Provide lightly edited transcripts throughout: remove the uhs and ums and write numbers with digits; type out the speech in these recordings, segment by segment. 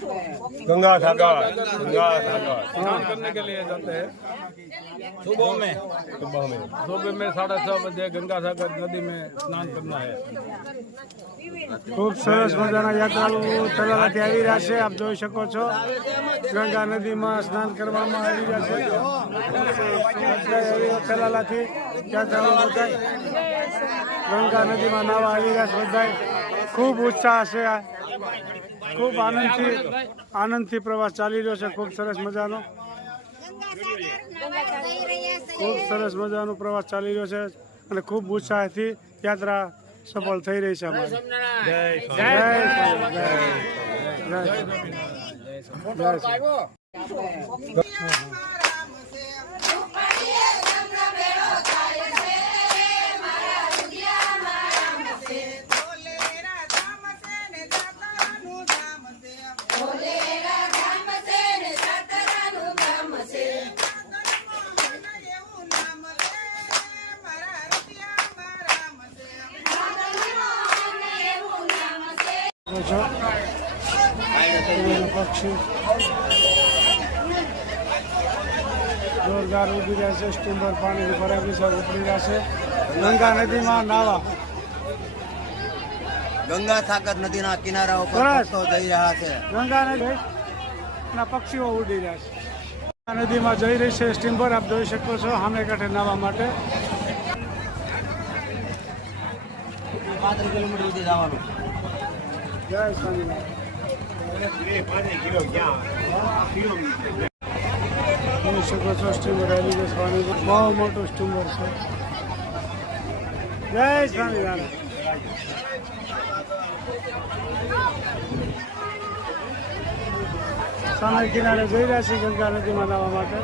गंगा सागर स्नान करने के लिए जाते हैं सुबह में 6:30 बजे गंगा सागर नदी में स्नान करना है। खूब सरस मजाना यात्राळुओ तलालाથી આવી રહ્યા છે। આપ જોઈ શકો છો ગંગા નદીમાં સ્નાન કરવામાં આવી રહ્યા છે। તલાલાથી યાત્રાળુઓ બધા ગંગા નદીમાં નાવા આવી રહ્યા છે। બધા ખૂબ ઉત્સાહ છે, ખૂબ આનંદથી પ્રવાસ ચાલી રહ્યો છે। ખૂબ સરસ મજાનો પ્રવાસ ચાલી રહ્યો છે અને ખૂબ ઉત્સાહથી યાત્રા સફળ થઈ રહી છે અમારી। પક્ષી જોરદાર ઉડી રહ્યા છે। સ્ટીમર પાણીથી ભરાયેલી છે, ઉપડી રહ્યા છે ગંગા નદીમાં નાવા। ગંગા સાગર નદીના કિનારા ઉપર જઈ રહ્યા છે। ગંગા નદીના પક્ષીઓ ઉડી રહ્યા છે। ગંગા નદીમાં જઈ રહી છે સ્ટીમર। આપ જોઈ શકો છો સામે કાંઠે નાવા માટે 35 કિલોમીટર સુધી જવાનું। જય સ્વામિનારાયણ। જોઈ શકો છો સ્ટીમર આવી ગયું પાણી, બહુ મોટું સ્ટીમર છે। જય સ્વામિનારાયણ। સામે કિનારે જઈ રહ્યા છીએ ગંગા નદીમાં નાહવા માટે।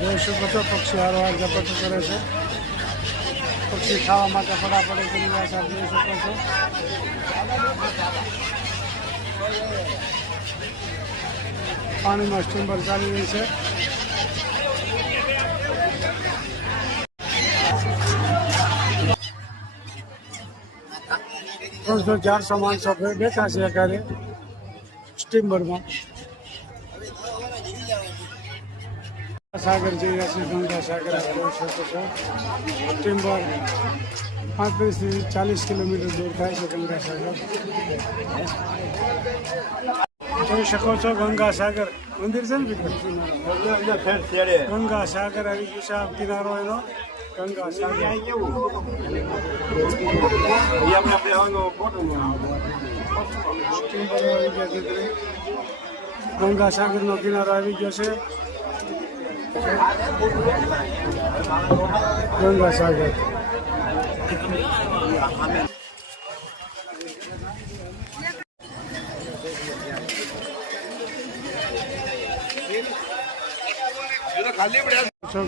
જોઈ શકો છો પક્ષી હારવાર ઝપટ કરે છે। પક્ષી ખાવા માટે પડાપડી કરી રહ્યા છે, જોઈ શકો છો। પાણીમાં સ્ટીમર ચાલી રહી છે। 300-400 માણસો બેઠા છે અત્યારે સ્ટીમરમાં। સાગર જઈ રહ્યા છે ગંગા સાગર, જોઈ શકો છો। સ્ટીમર 35થી 40 કિલોમીટર દૂર થાય છે ગંગા સાગર। જોઈ શકો છો ગંગા સાગર મંદિર છે ને, ગંગા સાગર આવી ગયું છે કિનારો એનો ગંગા સાગર। ગંગા સાગરનો કિનારો આવી ગયો છે ગંગા સાગર।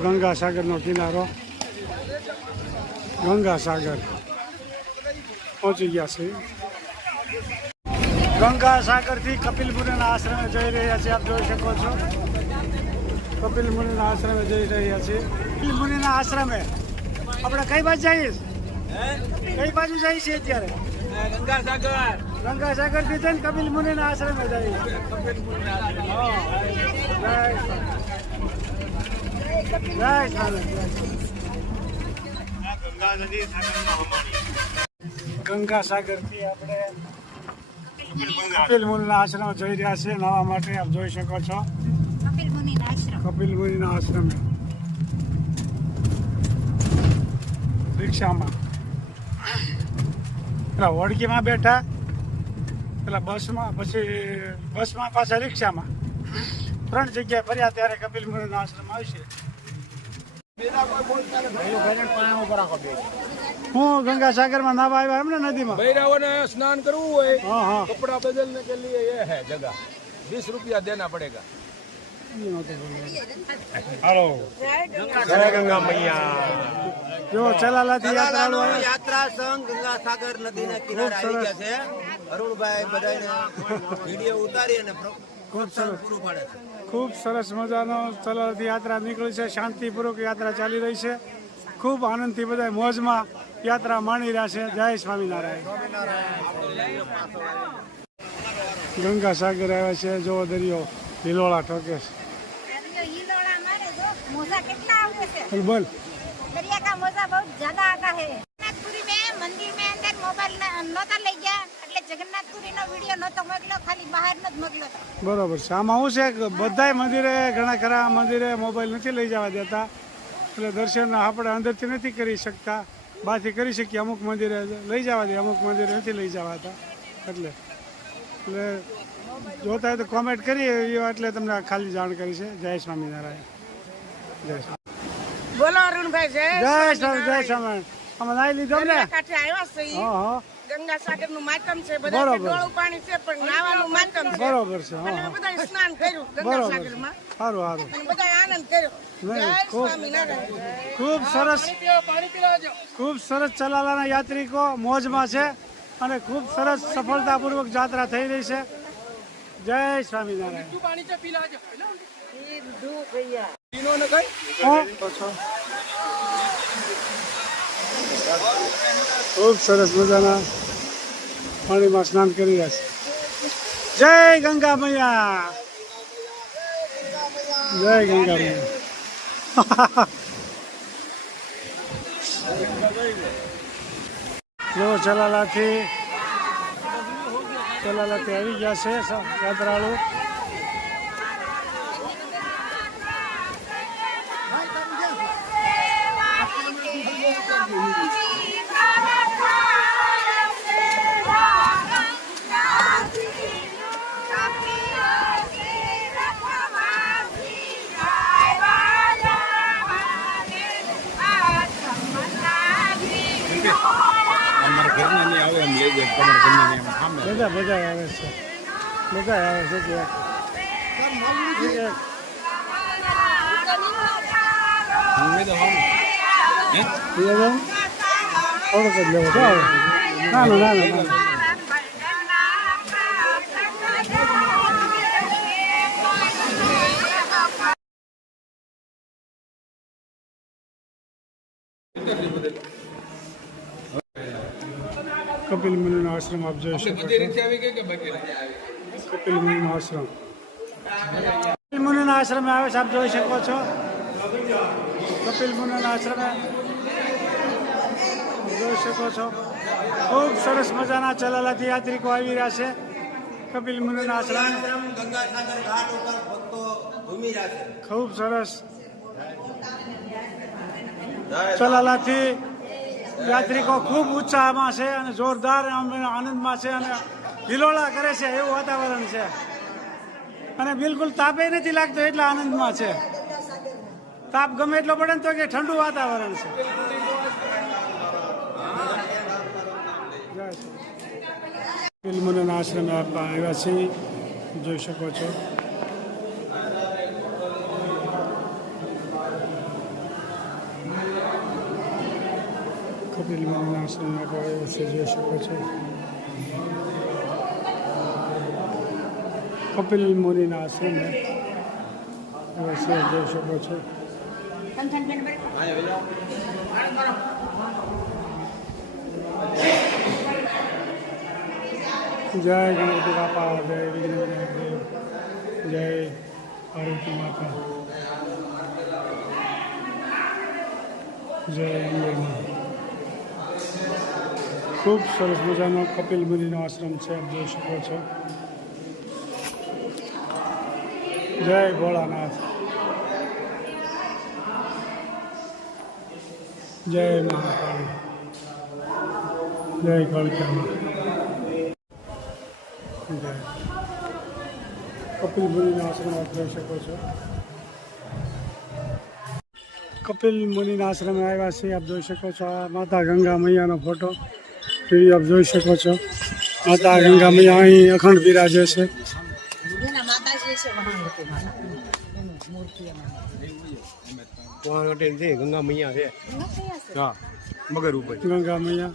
ગંગા સાગરનો કિનારો, ગંગા સાગર પહોંચી ગયા છે। ગંગા સાગરથી કપિલ મુનિના આશ્રમે જઈ રહ્યા છે। આપ જોઈ શકો છો કપિલ મુનિના આશ્રમે જઈ રહ્યા છીએ। કપિલ મુનિના આશ્રમે આપણે કઈ બાજુ જઈએ, કઈ બાજુ જઈએ છીએ અત્યારે? ગંગા સાગર થી જઈને કપિલ મુનિના આશ્રમે જઈએ। ગંગા સાગર થી આપણે કપિલ મુનિના આશ્રમ જઈ રહ્યા છે નાવા માટે। આપ જોઈ શકો છો કપિલ મુનિના આશ્રમ રિક્ષામાં, પેલા હોડકીમાં બેઠા, પેલા બસમાં, પછી બસમાં પાછા રિક્ષામાં, 3 જગ્યાએ ફર્યા ત્યારે કપિલ મુનિનો આશ્રમ આવશે। હું ગંગા સાગરમાં નાવા આવ્યા એમ ને નદીમાં? बहिरावों स्नान करવું હોય, कपड़ा बदलने के लिए ये है जगह, 20 रुपया देना पड़ेगा। हेलो जय गंगा मैया। જો ચલાલાથી યાત્રાળુ યાત્રા સંઘ ગંગા સાગર નદીના કિનારે આવી ગયા છે। અરુણભાઈ બધાને વિડીયો ઉતારી અને ખૂબ સરસ પૂરું પાડે છે। ખૂબ સરસ મજાનો ચલાલાથી યાત્રા નીકળી છે। શાંતિપૂર્વક યાત્રા ચાલી રહી છે। ખૂબ આનંદથી બધા મોજમાં યાત્રા માણી રહ્યા છે. જય સ્વામિનારાયણ. ગંગા સાગર આવ્યા છે. જો દરિયો હિલોળા ઠોકે છે. मोजा कितना आगे से બોલ दरिया का मोजा बहुत ज्यादा आता है जगन्नाथपुरी में मंदिर में अंदर मोबाइल नહોતા લઈ ગયા એટલે જગન્નાથપુરી નો વિડિયો નહોતો મોકલ્યો ખાલી બહાર નો જ મોકલ્યો હતો. બરોબર છે. આમાં શું છે કે બધાય મંદિરે ઘણા ખરા મંદિરે મોબાઈલ નથી લઈ જવા દેતા એટલે દર્શન આપણે અંદરથી નથી કરી શકતા, બહારથી કરી શકીએ. અમુક મંદિરે લઈ જવા દે, અમુક મંદિરે નથી લઈ જવાતા. એટલે જોતા હોય તો કોમેન્ટ કરીએ એટલે તમને ખાલી જાણ કરી છે. જય સ્વામિનારાયણ. જય સ્વામી. બોલો અરુણભાઈ જય જય સ્વામી. જય સ્વામી. આમાં નાઈ લીધો ને? કાંઠે આવ્યા છે ઈ. હા હા ગંગા સાગર નું માતમ છે, બધા બરોબર. ડોળું પાણી છે પણ નાવાનું માતમ છે. બરોબર છે. અને હા બધા સ્નાન કર્યું ગંગા બરોબર સાગર છે. માં સારું સારું. અને બધા આનંદ કર્યો. નહીં, જય ખૂબ- સ્વામિનારાયણ. ખૂબ સરસ, ખૂબ સરસ ચલાલાના યાત્રિકો મોજમાં છે અને ખૂબ સરસ સફળતાપૂર્વક યાત્રા થઈ રહી છે. જય સ્વામિનારાયણ. ખૂબ સરસ મજાના પાણીમાં સ્નાન કરી રહ્યા છે. જય ગંગા મૈયા. જય ગંગા મૈયા. જો ચલાલાથી આવી ગયા છે યાત્રાળુ. બધા બધા આવે છે, બધા આવે છે. થોડોક જ લેવો તો આવે. ના ના ના ના. કપિલ મુનિનો આશ્રમ આપ જોઈ શકો છો. કપિલ મુનિનો આશ્રમ. કપિલ મુનિના આશ્રમે આવે છે, આપ જોઈ શકો છો. કપિલ મુનિના આશ્રમે જોઈ શકો છો. ખૂબ સરસ મજાના ચલાલાથી યાત્રિકો આવી રહ્યા છે કપિલ મુનિના આશ્રમે. ગંગા સાગર ઘાટ ઉપર ભક્તો ઘૂમી રહ્યા છે. ખૂબ સરસ ચલાલાથી યાત્રિકો ખૂબ ઉત્સાહમાં છે અને જોરદાર આનંદમાં છે અને હિલોળા કરે છે એવું વાતાવરણ છે અને બિલકુલ તાપે નથી લાગતો એટલા આનંદમાં છે. તાપ ગમે એટલો પડે ને તો કે ઠંડુ વાતાવરણ છે. કપિલ મુનિના આશ્રમે આવ્યા છીએ, જોઈ શકો છો. કપિલ મુનિના આશ્રમે આવ્યા છે, જોઈ શકો છો. કપિલ મુનિના આશ્રમે આવ્યા છે, જોઈ શકો છો. જય ગણપતિ બાપા, જય વિઘ્ન વિનાયક દેવ, જય પાર્વતી માતા, જય અંબેમાં. ખૂબ સરસ મજાનો કપિલ મુનિનો આશ્રમ છે, આપ જોઈ શકો છો. જય ભોળાનાથ, જય મહાકાળી, જય કાળકામાં. કપિલ મુનિના આશ્રમ આપ જોઈ શકો છો. કપિલ મુનિના આશ્રમે આવ્યા છે, આપ જોઈ શકો છો. આ માતા ગંગા મૈયાનો ફોટો આપ જોઈ શકો છો. માતા ગંગા મૈયા અહીં અખંડ બિરાજે છે. ગંગા મૈયા છે. હા, મગર ઉપર ગંગા મૈયા.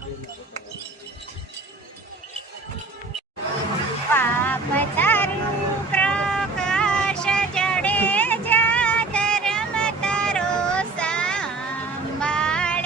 પ્રકાશ જડે જા ધર્મ તારો સંભાળ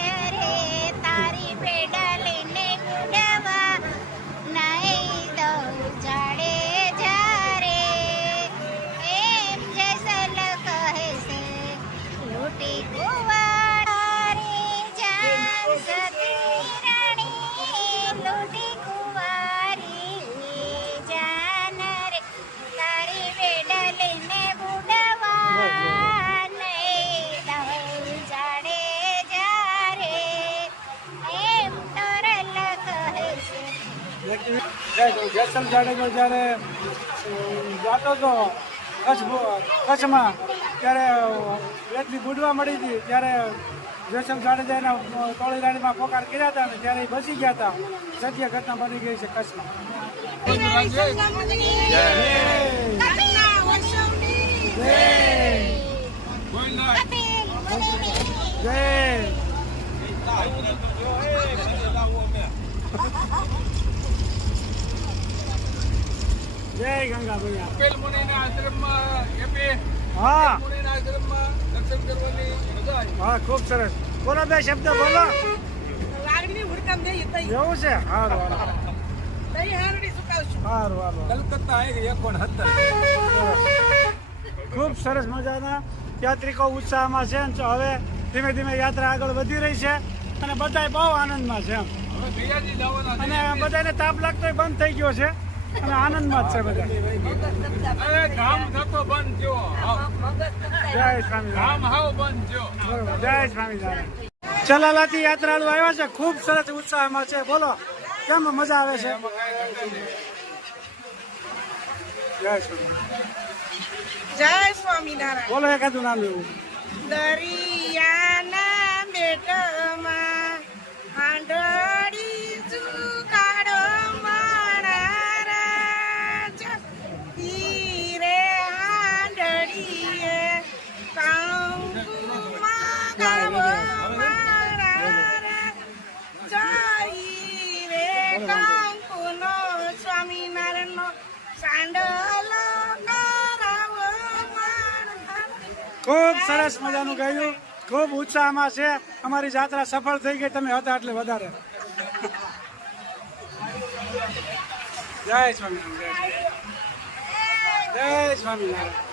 જેસલ જાડેજો જ્યારે જાતો હતો કચ્છમાં ત્યારે એટલી બુડવા મળી હતી ત્યારે જેસલ જાડેજાના ટોળી રાણીમાં પોકાર કર્યા હતા ને ત્યારે એ બચી ગયા હતા. સત્ય ઘટના બની ગઈ છે કચ્છમાં. જય ગંગા ભૈયા. કપિલ મુનિના આશ્રમમાં હા મુનિના આશ્રમમાં દર્શન કરવાની મજા આવી. હા ખૂબ સરસ. બોલો બે શબ્દ બોલો. વાગડી હુડકામ નહીં તઈ એવું છે? સારું તઈ હારડી સુકાવશું. સારું. કલકત્તા આવી 1:70. ખૂબ સરસ મજાના યાત્રિકો ઉત્સાહમાં છે. હવે ધીમે ધીમે યાત્રા આગળ વધી રહી છે અને બધાય બહુ આનંદમાં છે એમ. હવે ભૈયાજી જવાના અને બધાને તાપ લાગતો બંધ થઈ ગયો છે અને આનંદમાં જ છે બધા. અરે ગામ થતો બંધ થયો. જય સ્વામિનારાયણ. ગામ હાવ બંધ થયો. બરોબર. જય સ્વામિનારાયણ. ચલાલાથી યાત્રાળુ આવ્યા છે, ખૂબ સરસ ઉત્સાહમાં છે. બોલો કેમ મજા આવે છે? જય સ્વામિનારાયણ. જય સ્વામિનારાયણ. બોલો એકાદું નામ લેવું. દરિયાના બેટમાં આંધળી ચુકાડો મારા રાજા. તીરે આંધળીએ કાંકુમાં ગાવો મારા રાજા. ઈ રે કાંકુનો સ્વામિનારાયણનો સાંડલો કરાવો મારા. ખૂબ સરસ મજાનું ગાયું. ખૂબ ઉત્સાહમાં છે. અમારી જાત્રા સફળ થઈ ગઈ. તમે હતા એટલે વધારે. જય સ્વામિનારાયણ. જય સ્વામિનારાયણ.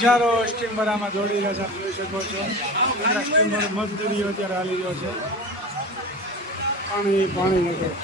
હજારો સ્ટીમર આમાં દોડી રહ્યા છે. આપ જોઈ શકો છો. સ્ટીમર મજદૂરીઓ અત્યારે હાલી રહ્યો છે. પાણી નથી.